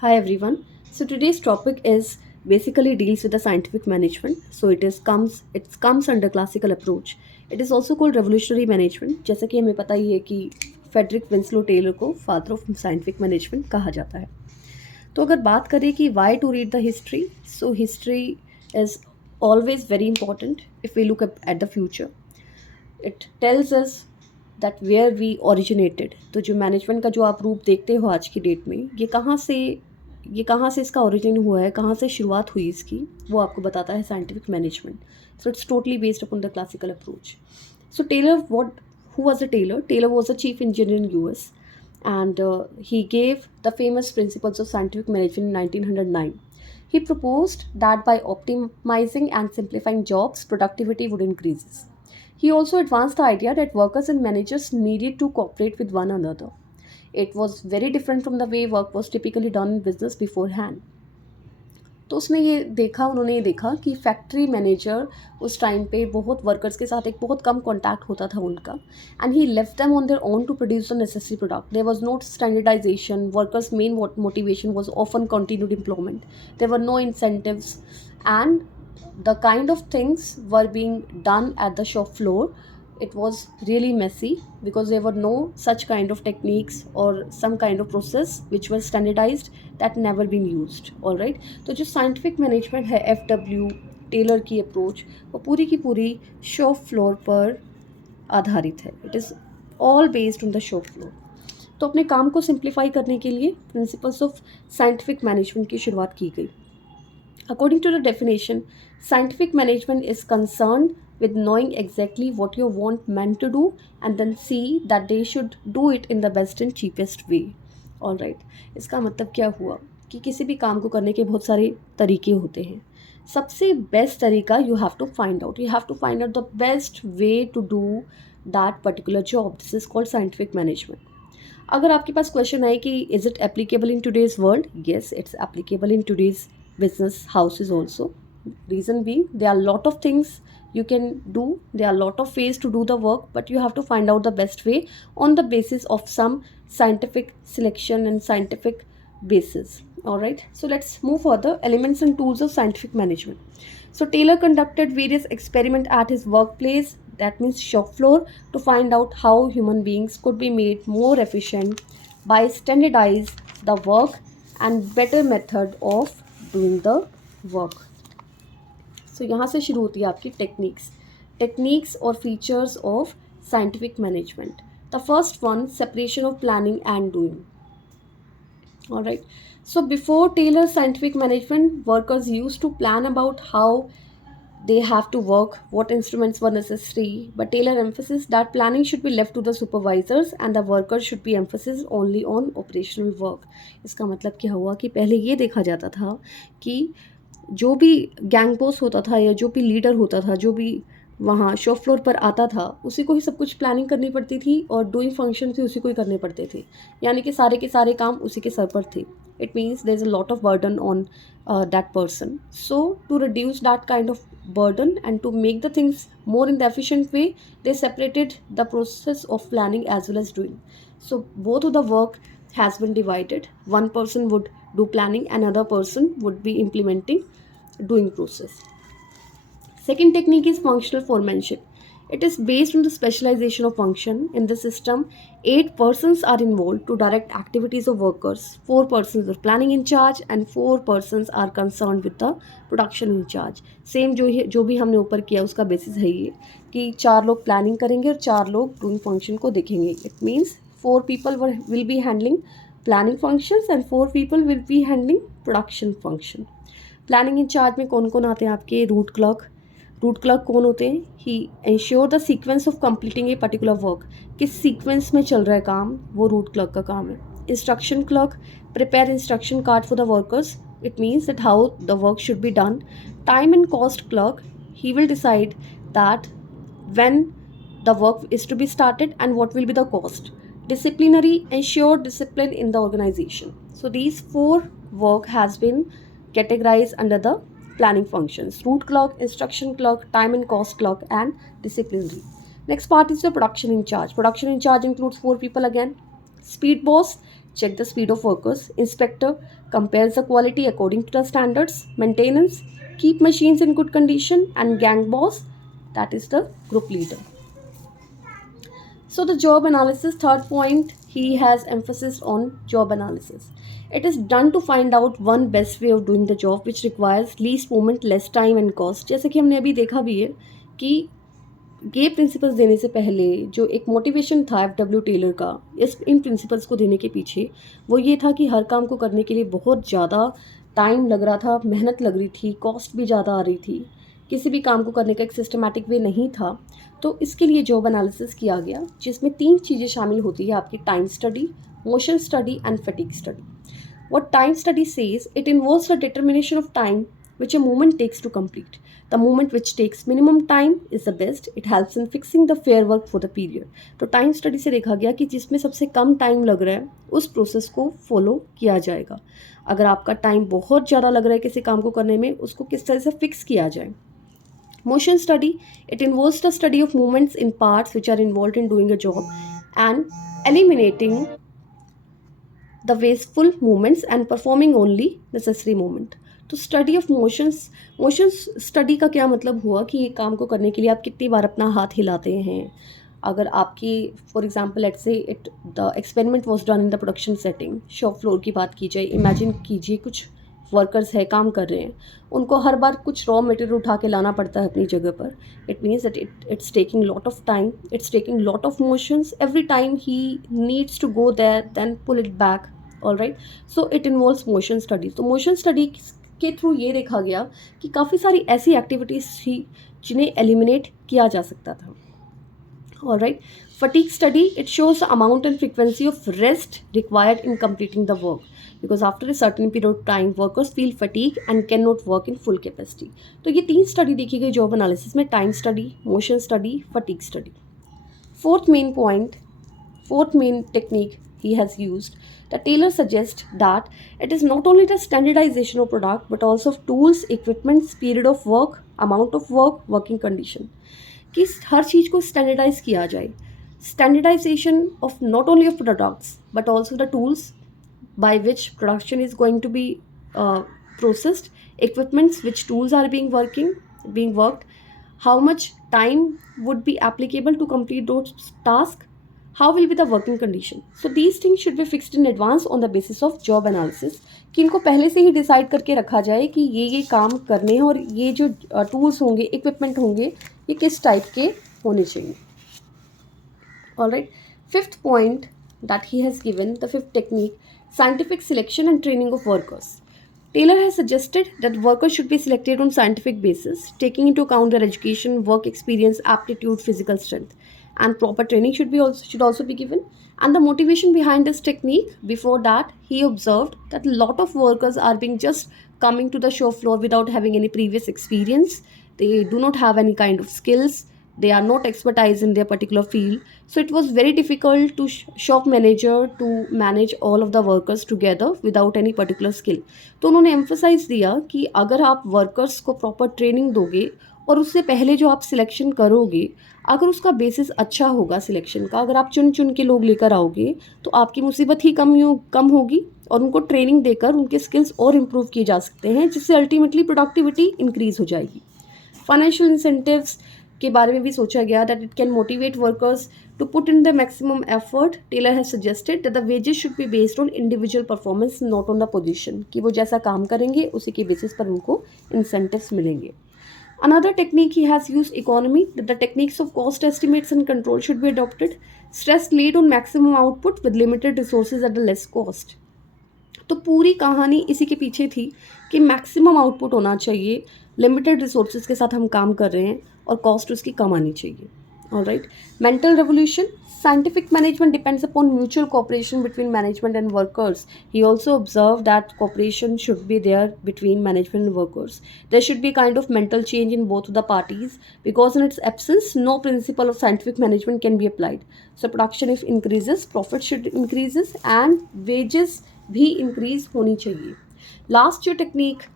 Hi everyone. So today's topic is basically deals with the scientific management. So it comes under classical approach. It is also called revolutionary management. जैसा कि हमें पता ही है कि Frederick Winslow Taylor को father of scientific management कहा जाता है. तो अगर बात करें कि why to read the history, so history is always very important if we look at the future. It tells us that where we originated. तो जो मैनेजमेंट का जो आप रूप देखते हो आज की डेट में, ये कहाँ से इसका ओरिजिन हुआ है, कहाँ से शुरुआत हुई इसकी, वो आपको बताता है scientific management. So it's totally based upon the classical approach. So Taylor, what who was a Taylor? Taylor was a chief engineer in US, and he gave the famous principles of scientific management in 1909. He proposed that by optimizing and simplifying jobs, productivity would increase. He also advanced the idea that workers and managers needed to cooperate with one another. It was very different from the way work was typically done in business beforehand. तो उसमें उन्होंने ये देखा कि factory manager उस time पे बहुत workers के साथ एक बहुत कम कांटेक्ट होता था उनका. And he left them on their own to produce the necessary product. There was no standardisation. Workers main motivation was often continued employment. There were no incentives, and the kind of things were being done at the shop floor, it was really messy because there were no such kind of techniques or some kind of process which was standardized that never been used. All right. तो जो scientific management है FW Taylor की approach, वो पूरी की पूरी shop floor पर आधारित है. It is all based on the shop floor. तो अपने काम को सिंप्लीफाई करने के लिए प्रिंसिपल्स ऑफ साइंटिफिक मैनेजमेंट की शुरुआत की गई. According to the definition, scientific management is concerned with knowing exactly what your want men to do and then see that they should do it in the best and cheapest way. All right. इसका मतलब क्या हुआ कि किसी भी काम को करने के बहुत सारे तरीके होते हैं. सबसे बेस्ट तरीका you have to find out. You have to find out the best way to do that particular job. This is called scientific management. अगर आपके पास क्वेश्चन आए कि is it applicable in today's world, yes it's applicable in today's business houses also. Reason being, there are a lot of things you can do, there are a lot of ways to do the work, but you have to find out the best way on the basis of some scientific selection and scientific basis. All right, so let's move further. Elements and tools of scientific management. So Taylor conducted various experiments at his workplace, that means shop floor, to find out how human beings could be made more efficient by standardize the work and better method of doing the work. So यहाँ से शुरू होती है आपकी techniques और features of scientific management. The first one, separation of planning and doing. Alright. So before Taylor scientific management, workers used to plan about how they have to work, what instruments were necessary, but Taylor emphasized that planning should be left to the supervisors and the workers should be emphasis only on operational work. इसका मतलब क्या हुआ कि पहले ये देखा जाता था कि जो भी गैंग बॉस होता था या जो भी लीडर होता था, जो भी वहाँ शॉप फ्लोर पर आता था, उसी को ही सब कुछ प्लानिंग करनी पड़ती थी और डूइंग फंक्शन भी उसी को ही करने पड़ते थे. यानी कि सारे के सारे काम उसी के सर पर थे. It means there's a lot of burden on that person. So to reduce that kind of burden and to make the things more in the efficient way, they separated the process of planning as well as doing. So both of the work has been divided. One person would do planning, another person would be implementing doing process. Second technique is functional foremanship. It is based on the specialization of function. In the system, 8 persons are involved to direct activities of workers. 4 persons are planning in charge and 4 persons are concerned with the production in charge. Same जो भी हमने ऊपर किया उसका basis है ये कि 4 लोग प्लानिंग करेंगे और 4 लोग डूइंग फंक्शन को देखेंगे. It means 4 people will be handling planning functions and 4 people will be handling production function. Planning in charge में कौन कौन आते हैं आपके? रूट क्लर्क कौन होते हैं? He ensure the sequence of completing a particular work. किस सीक्वेंस में चल रहा है काम, वो रूट क्लर्क का काम है. Instruction clerk prepare instruction card for the workers. It means that how the work should be done. Time and cost clerk, he will decide that when the work is to be started and what will be the cost. Disciplinary, ensure discipline in the organization. So these 4 work has been categorized under the planning functions: root clock, instruction clock, time and cost clock, and disciplinary. Next part is the production in charge. Production in charge includes 4 people again: speed boss, check the speed of workers. Inspector compares the quality according to the standards. Maintenance keep machines in good condition. And gang boss, that is the group leader. So the job analysis, third point, he has emphasis on job analysis. It is done to find out one best way of doing the job which requires least movement, less time and cost. जैसे कि हमने अभी देखा भी है कि ये principles देने से पहले जो एक मोटिवेशन था FW टेलर का इस इन प्रिंसिपल्स को देने के पीछे, वो ये था कि हर काम को करने के लिए बहुत ज़्यादा टाइम लग रहा था, मेहनत लग रही थी, कॉस्ट भी ज़्यादा आ रही थी, किसी भी काम को करने का एक सिस्टमैटिक वे नहीं था। तो इसके लिए जॉब एनालिसिस किया गया जिसमें 3 चीज़ें शामिल होती है आपकी: time study, motion study and fatigue study. What time study says, it involves the determination of time which a movement takes to complete. The movement which takes minimum time is the best. It helps in fixing the fair work for the period. तो time study से देखा गया कि जिसमें सबसे कम time लग रहा है उस प्रोसेस को फॉलो किया जाएगा. अगर आपका टाइम बहुत ज़्यादा लग रहा है किसी काम को करने में, उसको किस तरह से फिक्स किया जाए. Motion study, it involves the study of movements in parts which are involved in doing a job and eliminating the wasteful movements and performing only necessary movement. तो स्टडी ऑफ मोशंस स्टडी का क्या मतलब हुआ कि ये काम को करने के लिए आप कितनी बार अपना हाथ हिलाते हैं. अगर आपकी for example let's say it the experiment was done in the production setting, shop floor की बात की जाए, इमेजिन कीजिए कुछ वर्कर्स है, काम कर रहे हैं, उनको हर बार कुछ रॉ मटेरियल उठा के लाना पड़ता है अपनी जगह पर. It means that it's taking lot of time, it's taking lot of motions. Every time he needs to go there then pull it back. All right, so it involves motion study. तो motion study के through ये देखा गया कि काफ़ी सारी ऐसी activities थी जिन्हें एलिमिनेट किया जा सकता था. All right. Fatigue study, it shows the amount and frequency of rest required in completing the work. Because after a certain period of time, workers feel fatigue and cannot work in full capacity. तो ये 3 study देखी गई job analysis में: time study, motion study, fatigue study. Fourth main point, fourth main technique he has used, the tailor suggests that it is not only the standardization of product but also of tools, equipments, period of work, amount of work, working condition. कि हर चीज़ को standardise किया जाए. Standardisation of not only of products but also the tools by which production is going to be processed, equipments which tools are being worked, how much time would be applicable to complete those tasks, how will be the working condition. So these things should be fixed in advance on the basis of job analysis, कि इनको पहले से ही decide करके रखा जाए कि ये काम करने हैं और ये जो टूल्स होंगे, इक्विपमेंट होंगे, ये किस टाइप के होने चाहिए. All right, fifth point that he has given, the fifth technique, scientific selection and training of workers. Taylor has suggested that workers should be selected on scientific basis, taking into account their education, work experience, aptitude, physical strength, and proper training should also be given. And the motivation behind this technique, before that, he observed that a lot of workers are being just coming to the shop floor without having any previous experience. They do not have any kind of skills. They are not expertise in their particular field. So it was very difficult to shop manager to manage all of the workers together without any particular skill. तो उन्होंने emphasize दिया कि अगर आप workers को proper training दोगे और उससे पहले जो आप सिलेक्शन करोगे, अगर उसका बेसिस अच्छा होगा सिलेक्शन का, अगर आप चुन चुन के लोग लेकर आओगे तो आपकी मुसीबत ही कम होगी और उनको ट्रेनिंग देकर उनके स्किल्स और इम्प्रूव किए जा सकते हैं, जिससे अल्टीमेटली प्रोडक्टिविटी इंक्रीज हो जाएगी. फाइनेंशियल इंसेंटिव्स के बारे में भी सोचा गया that it can motivate workers to put in the maximum effort. Taylor has suggested that the wages should be based on individual performance, not on the position, कि वो जैसा काम करेंगे उसी के बेसिस पर उनको इंसेंटिव्स मिलेंगे. Another technique he has used economy, that the techniques of cost estimates and control should be adopted. Stress laid on maximum output with limited resources at a less cost. तो पूरी कहानी इसी के पीछे थी कि मैक्सिमम आउटपुट होना चाहिए, लिमिटेड रिसोर्सेज के साथ हम काम कर रहे हैं और कॉस्ट उसकी कम आनी चाहिए. All right. Mental revolution. Scientific management depends upon mutual cooperation between management and workers. He also observed that cooperation should be there between management and workers. There should be kind of mental change in both of the parties, because in its absence, no principle of scientific management can be applied. So production if increases, profit should increases and wages भी increase होनी चाहिए. Last जो technique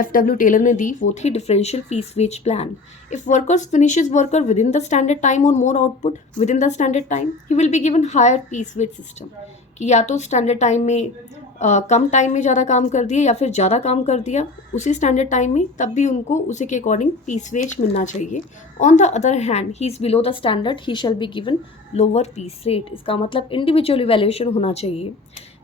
FW Taylor ने दी वो थी differential piece wage plan. If workers finishes worker within the standard time or more output within the standard time, he will be given higher piece wage system. कि या तो standard time में कम time में ज़्यादा काम कर दिया या फिर ज़्यादा काम कर दिया उसी स्टैंडर्ड टाइम में, तब भी उनको उसी के अकॉर्डिंग पीस वेज मिलना चाहिए। On the other hand he is below the standard, he shall be given lower piece rate. इसका मतलब इंडिविजुअल इवैल्यूएशन होना चाहिए।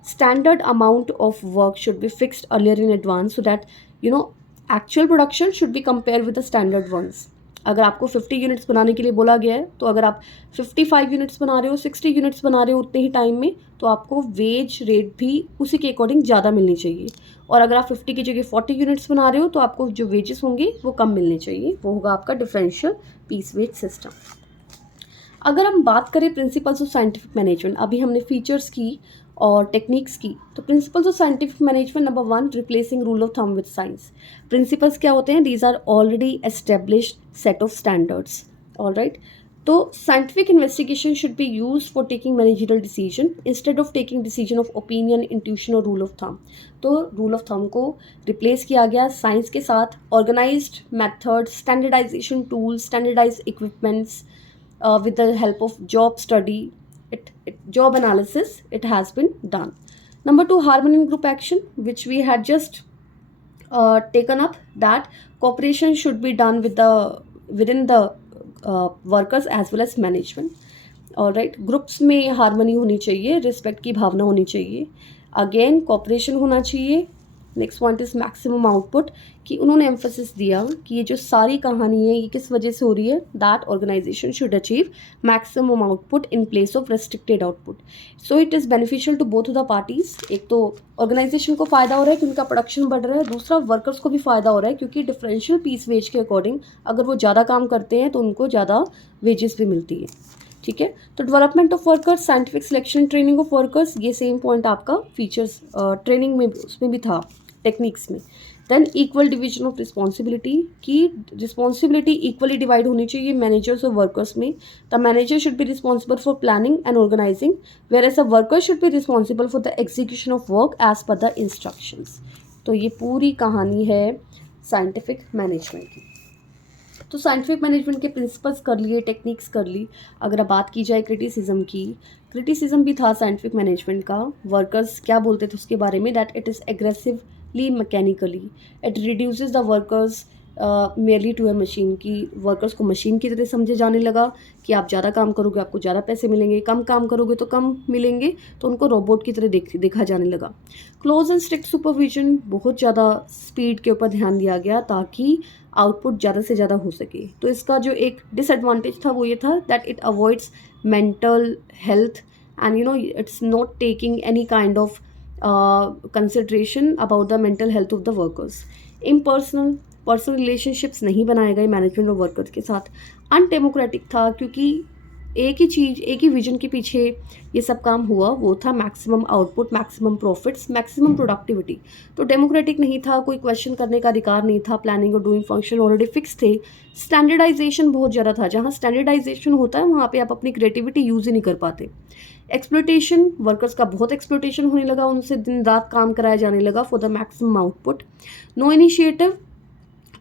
Standard amount of work should be fixed earlier in advance so that you know actual production should be compare with the standard ones. अगर आपको 50 units बनाने के लिए बोला गया है, तो अगर आप 55 यूनिट्स बना रहे हो, 60 यूनिट्स बना रहे हो उतने ही टाइम में, तो आपको वेज रेट भी उसी के अकॉर्डिंग ज़्यादा मिलनी चाहिए। और अगर आप 50 की जगह 40 यूनिट्स बना रहे हो, तो आपको जो वेजेस होंगे वो कम मिलने चाहिए। वो होगा आपका डिफरेंशियल पीस वेज सिस्टम। अगर हम बात करें प्रिंसिपल्स ऑफ साइंटिफिक मैनेजमेंट, अभी हमने फीचर्स की और टेक्निक्स की, तो principles of scientific management number 1, replacing rule of thumb with science. Principles क्या होते हैं? These are already established set of standards. Alright, तो scientific investigation should be use for taking managerial decision instead of taking decision of opinion, intuition और rule of thumb. तो rule of thumb को replace किया गया science के साथ। Organised method, standardisation tools, standardise equipments, with the help of job study, job analysis, it has been done. Number 2, harmony in group action, which we had just taken up, that cooperation should be done within the workers as well as management. All right, groups में harmony होनी चाहिए, respect की भावना होनी चाहिए, again corporation होना चाहिए। Next point is maximum output, कि उन्होंने एम्फोसिस दिया कि ये जो सारी कहानी है ये किस वजह से हो रही है, that organisation should achieve maximum output in place of restricted output. So it is beneficial to both the parties. एक तो ऑर्गेनाइजेशन को फ़ायदा हो रहा है कि उनका प्रोडक्शन बढ़ रहा है, दूसरा वर्कर्स को भी फ़ायदा हो रहा है क्योंकि डिफरेंशियल पीस वेज के अकॉर्डिंग अगर वो ज़्यादा काम करते हैं तो उनको ज़्यादा वेजेस भी मिलती है। ठीक है, तो development of workers, scientific selection, training of workers, ये सेम पॉइंट आपका फीचर्स ट्रेनिंग में उसमें भी था, टेक्निक्स में। Then equal division of responsibility, की रिस्पॉन्सिबिलिटी इक्वली डिवाइड होनी चाहिए मैनेजर्स और वर्कर्स में। The manager should be responsible for planning and organising, whereas the worker should be responsible for the execution of work as per the instructions. तो ये पूरी कहानी है साइंटिफिक मैनेजमेंट की। तो साइंटिफिक मैनेजमेंट के प्रिंसिपल्स कर लिए, टेक्निक्स कर ली। अगर अब बात की जाए क्रिटिसिज्म की, क्रिटिसिज्म भी था साइंटिफिक मैनेजमेंट का। वर्कर्स क्या बोलते थे उसके बारे में, that it is aggressively mechanically, it reduces the workers merely to a machine, की वर्कर्स को मशीन की तरह समझे जाने लगा कि आप ज़्यादा काम करोगे आपको ज़्यादा पैसे मिलेंगे, कम काम करोगे तो कम मिलेंगे, तो उनको रोबोट की तरह देखा जाने लगा। क्लोज एंड स्ट्रिक्ट सुपरविजन, बहुत ज़्यादा स्पीड के ऊपर ध्यान दिया गया ताकि आउटपुट ज़्यादा से ज़्यादा हो सके। तो इसका जो एक डिसएडवांटेज था वो ये था that it avoids mental health and it's not taking any kind of consideration about the mental health of the workers. Impersonal, personal relationships नहीं बनाए गए मैनेजमेंट और वर्कर्स के साथ। अनडेमोक्रेटिक था क्योंकि एक ही चीज़, एक ही विजन के पीछे ये सब काम हुआ, वो था maximum output, maximum profits, maximum productivity. तो डेमोक्रेटिक नहीं था, कोई क्वेश्चन करने का अधिकार नहीं था, प्लानिंग और डूइंग फंक्शन ऑलरेडी फिक्स थे। स्टैंडर्डाइजेशन बहुत ज़्यादा था, जहाँ स्टैंडर्डाइजेशन होता है वहाँ पे आप अपनी क्रिएटिविटी यूज़ ही नहीं कर पाते। एक्सप्लोटेशन, वर्कर्स का बहुत एक्सप्लोटेशन होने लगा, उनसे दिन रात काम कराया जाने लगा for the maximum output. No initiative,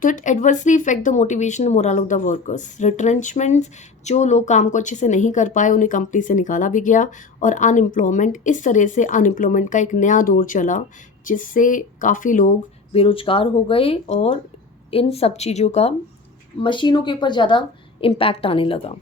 तो it adversely effect the motivation moral of the workers. Retrenchments, जो लोग काम को अच्छे से नहीं कर पाए उन्हें कंपनी से निकाला भी गया। और अनएम्प्लॉयमेंट, इस तरह से अनएम्प्लॉयमेंट का एक नया दौर चला जिससे काफ़ी लोग बेरोजगार हो गए और इन सब चीज़ों का मशीनों के ऊपर ज़्यादा इम्पैक्ट आने लगा।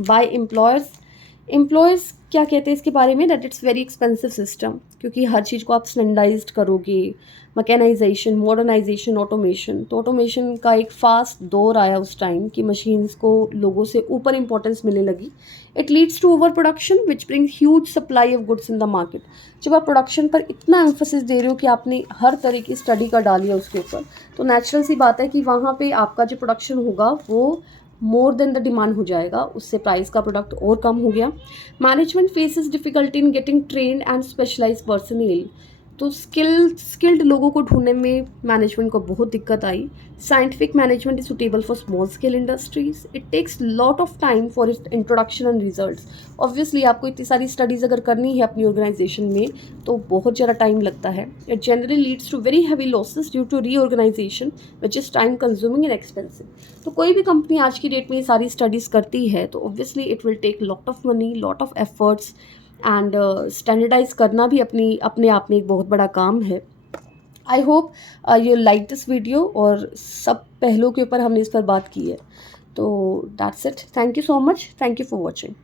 बाय एम्प्लॉयर्स क्या कहते हैं इसके बारे में, that it's very expensive system, क्योंकि हर चीज़ को आप स्टैंडर्डाइज्ड करोगे। मैकेनाइजेशन, मॉडर्नाइजेशन, ऑटोमेशन, तो ऑटोमेशन का एक फास्ट दौर आया उस टाइम कि मशीन्स को लोगों से ऊपर इंपॉर्टेंस मिलने लगी। It leads to over production which bring huge supply of goods in the market. जब आप प्रोडक्शन पर इतना एम्फोसिस दे रहे हो कि आपने हर तरह की स्टडी कर डाली है उसके ऊपर, तो नेचुरल सी बात है कि वहाँ पे आपका जो प्रोडक्शन होगा वो मोर देन द डिमांड हो जाएगा, उससे प्राइस का प्रोडक्ट और कम हो गया। Management faces difficulty in getting trained and specialised personnel, तो स्किल्ड लोगों को ढूंढने में मैनेजमेंट को बहुत दिक्कत आई। Scientific management is suitable for small scale industries, it takes lot of time for it introduction and results. Obviously आपको इतनी सारी स्टडीज़ अगर करनी है अपनी ऑर्गेनाइजेशन में तो बहुत ज़्यादा टाइम लगता है। It generally leads to very heavy losses due to reorganisation which is time consuming and expensive. तो कोई भी कंपनी आज की डेट में ये सारी स्टडीज़ करती है तो obviously it will take lot of money, lot of efforts and standardise करना भी अपने आप में एक बहुत बड़ा काम है। I hope you like this video, और सब पहलुओं के ऊपर हमने इस पर बात की है। तो that's it, thank you so much, thank you for watching.